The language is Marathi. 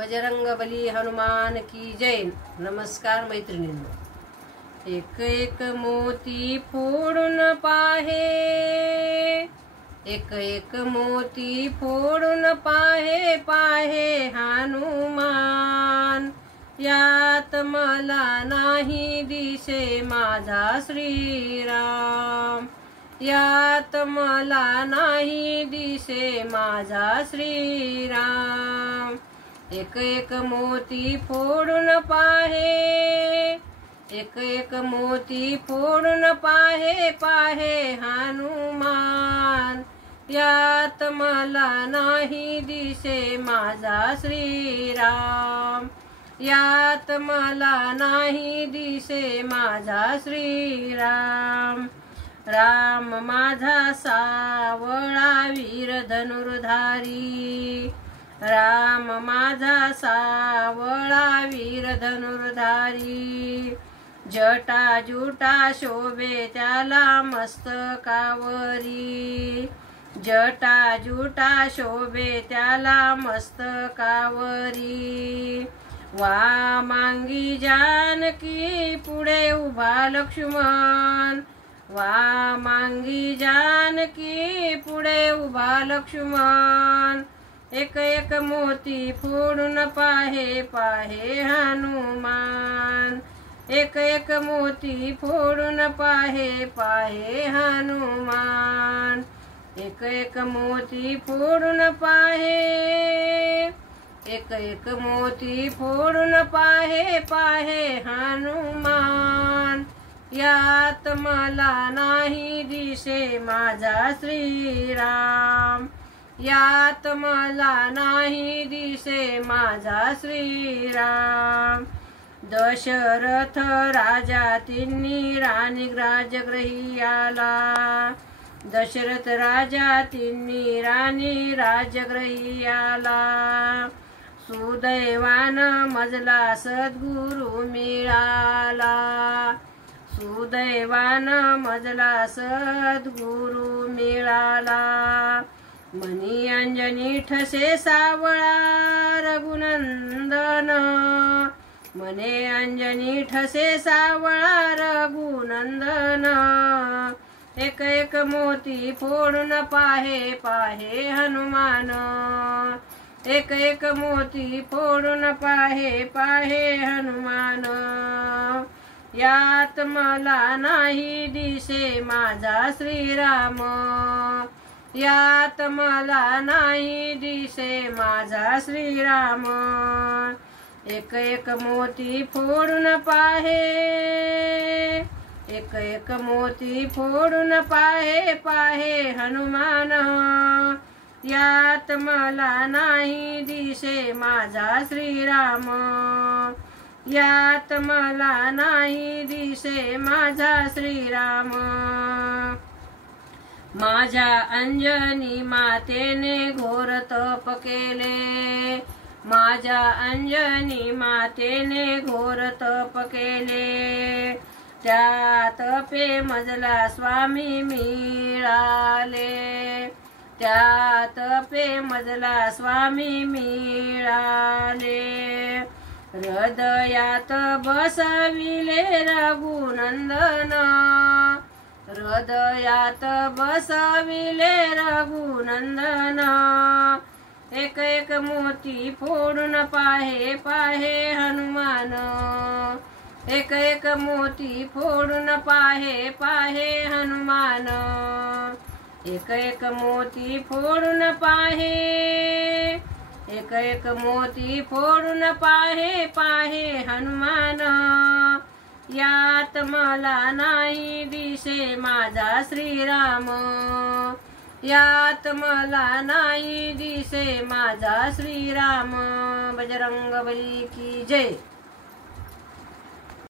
बजरंगबली हनुमान की जय। नमस्कार मैत्रिणींनो, एक एक मोती फोडून पाहे, एक एक मोती फोडून पाहे पाहे हनुमान। यात मला नाही दिसे माझा श्रीराम, यात मला नाही दिसे माझा श्रीराम। एक एक मोती फोडून पाहे, एक एक मोती फोडून पाहे पाहे हनुमान। यात मला नाही दिसे माझा श्रीराम, यात मला नाही दिसे माझा श्रीराम। राम माझा सावळा वीर धनुर्धारी, राम माझा सावळा वीर धनुर्धारी। जटा जुटा शोभे त्याला मस्तकावरी, जटा जुटा शोभे त्याला मस्तकावरी। वामांगी जानकी पुढे उभा लक्ष्मण, वामांगी जानकी पुढे उभा लक्ष्मण। एक एक मोती फोडून पाहे पाहे हनुमान, एक एक मोती फोडून पाहे पाहे हनुमान। एक एक मोती फोडून पाहे, एक एक मोती फोडून पाहे पाहे हनुमान। यात मला नाही दिसे माझा श्रीराम, यात मला नाही दिसे माझा श्रीराम। दशरथ राजा तिन्ही राणी राजगृहियाला, दशरथ राजा तिन्ही राणी राजगृहियाला। सुदैवान मजला सद्गुरु मिळाला, सुदैवान मजला सद्गुरु मिळाला। मनी अंजनी ठसे सावळा रघुनंदन, मने अंजनी ठसे सावळा रघुनंदन। एक एक मोती फोडून पाहे पाहे हनुमान, एक एक मोती फोडून पाहे पाहे हनुमान। यात मला नाही दिसे माझा श्रीराम, यात मला नाही दिसे माझा श्रीराम। एक एक मोती फोडून पाहे, एक एक मोती फोडून पाहे पाहे हनुमान। यात मला नाही दिसे माझा श्रीराम, यात मला नाही दिसे माझा श्रीराम। माझ्या अंजनी मातेने घोर तप केले, माझ्या अंजनी मातेने घोर तप केले। त्या तपे मजला स्वामी मिळाले, त्या तपे मजला स्वामी मिळाले। हृदयात बसविले रघुनंदन, हृदयात बसविले रघुनंदन। एक एक मोती फोडून पाहे पाहे हनुमान, एक एक मोती फोडून पाहे पाहे हनुमान। एक एक मोती फोडून पाहे, एक एक मोती फोडून पाहे पाहे हनुमान। यात मला नाही दिसे माझा श्रीराम, यात मला नाही दिसे माझा श्रीराम। बजरंगबली की जय।